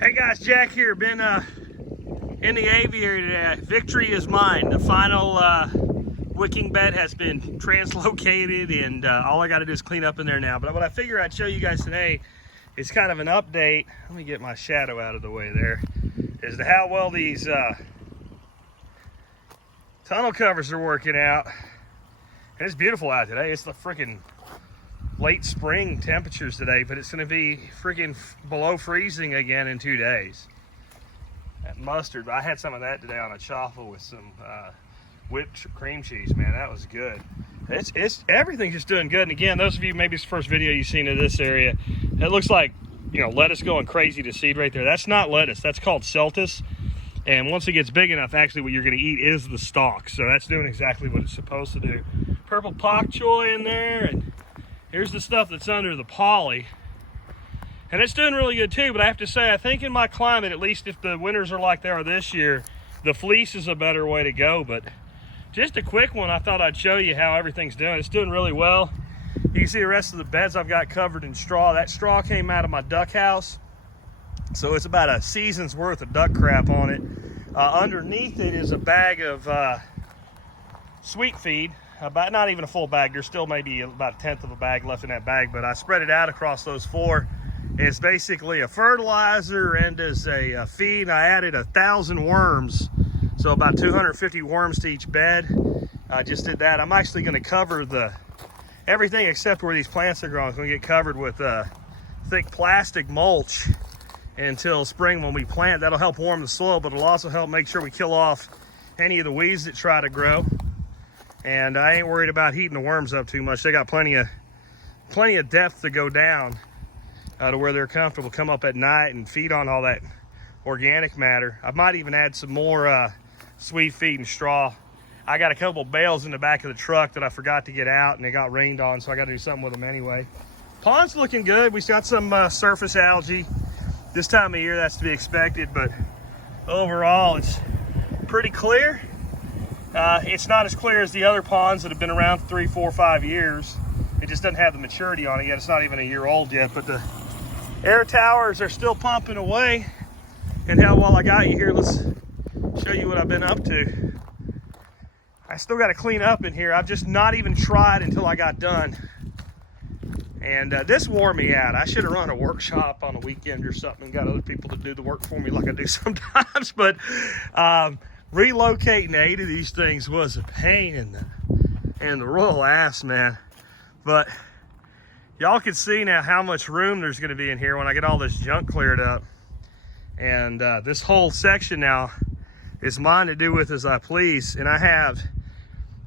Hey guys, Jack here. Been in the aviary today. Victory is mine. The final wicking bed has been translocated, and all I got to do is clean up in there now. But what I figure I'd show you guys today is kind of an update. Let me get my shadow out of the way there. As to how well these tunnel covers are working out. And it's beautiful out today. It's the freaking late spring temperatures today, but it's going to be freaking below freezing again in 2 days. That mustard, I had some of that today on a chaffle with some whipped cream cheese. Man, that was good. It's everything's just doing good. And again, those of you, maybe it's the first video you've seen of this area, it looks like, you know, lettuce going crazy to seed right there. That's not lettuce, that's called celtus. And once it gets big enough, actually what you're going to eat is the stalk. So that's doing exactly what it's supposed to do. Purple pak choi in there, and here's the stuff that's under the poly. And it's doing really good too, but I have to say, I think in my climate, at least if the winters are like they are this year, the fleece is a better way to go. But just a quick one, I thought I'd show you how everything's doing. It's doing really well. You can see the rest of the beds I've got covered in straw. That straw came out of my duck house. So it's about a season's worth of duck crap on it. Underneath it is a bag of sweet feed. About not even a full bag. There's still maybe about a tenth of a bag left in that bag, but I spread it out across those four. It's basically a fertilizer and as a feed. I added 1,000 worms, so about 250 worms to each bed. I just did that. I'm actually going to cover everything except where these plants are growing. It's going to get covered with thick plastic mulch until spring when we plant. That'll help warm the soil, but it'll also help make sure we kill off any of the weeds that try to grow. And I ain't worried about heating the worms up too much. They got plenty of depth to go down to where they're comfortable, come up at night and feed on all that organic matter. I might even add some more sweet feed and straw. I got a couple bales in the back of the truck that I forgot to get out, and they got rained on, so I got to do something with them anyway. Pond's looking good. We got some surface algae. This time of year, that's to be expected, but overall, it's pretty clear. It's not as clear as the other ponds that have been around 3, 4, 5 years. It just doesn't have the maturity on it yet. It's not even a year old yet, but the air towers are still pumping away. And how while I got you here, let's show you what I've been up to. I still got to clean up in here. I've just not even tried until I got done. And this wore me out. I should have run a workshop on a weekend or something and got other people to do the work for me like I do sometimes. But relocating 8 of these things was a pain in the royal ass, man. But y'all can see now how much room there's going to be in here when I get all this junk cleared up. And this whole section now is mine to do with as I please. And I have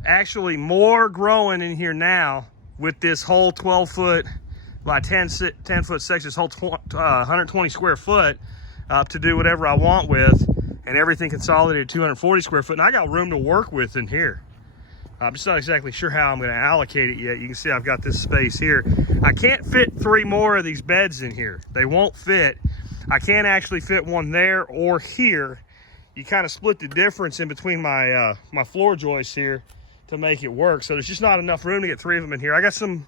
actually more growing in here now with this whole 12-foot by 10-foot section, this whole 120 square foot to do whatever I want with. And everything consolidated 240 square foot. And I got room to work with in here. I'm just not exactly sure how I'm going to allocate it yet. You can see I've got this space here. I can't fit 3 more of these beds in here. They won't fit. I can't actually fit one there or here. You kind of split the difference in between my my floor joists here to make it work. So there's just not enough room to get 3 of them in here. I got some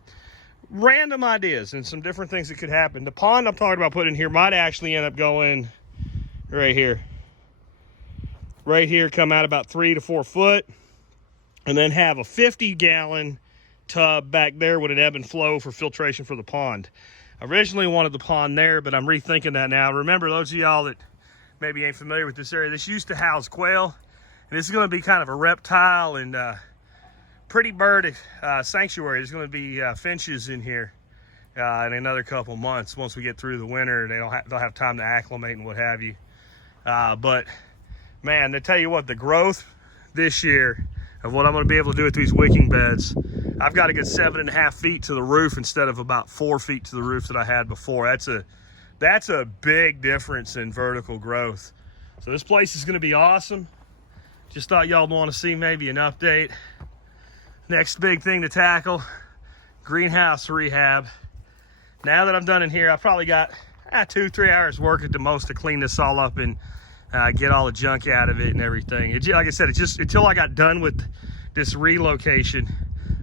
random ideas and some different things that could happen. The pond I'm talking about putting in here might actually end up going right here. Right here, come out about 3 to 4 foot, and then have a 50-gallon tub back there with an ebb and flow for filtration for the pond. I originally wanted the pond there, but I'm rethinking that now. Remember, those of y'all that maybe ain't familiar with this area, this used to house quail, and this is going to be kind of a reptile and pretty bird sanctuary. There's going to be finches in here in another couple months. Once we get through the winter, they'll have time to acclimate and what have you. But man, to tell you what, the growth this year of what I'm going to be able to do with these wicking beds, I've got to get 7.5 feet to the roof instead of about 4 feet to the roof that I had before. That's a big difference in vertical growth. So this place is going to be awesome. Just thought y'all want to see maybe an update. Next big thing to tackle, greenhouse rehab. Now that I'm done in here, I've probably got 2-3 hours work at the most to clean this all up and get all the junk out of it and everything. Like I said, it just until I got done with this relocation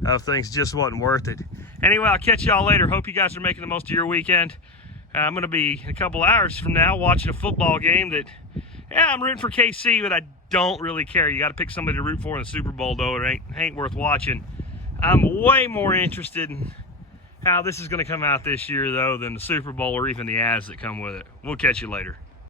of things, just wasn't worth it. Anyway, I'll catch y'all later. Hope you guys are making the most of your weekend. I'm going to be a couple hours from now watching a football game that, yeah, I'm rooting for KC, but I don't really care. You got to pick somebody to root for in the Super Bowl, though. It ain't worth watching. I'm way more interested in how this is going to come out this year, though, than the Super Bowl or even the ads that come with it. We'll catch you later.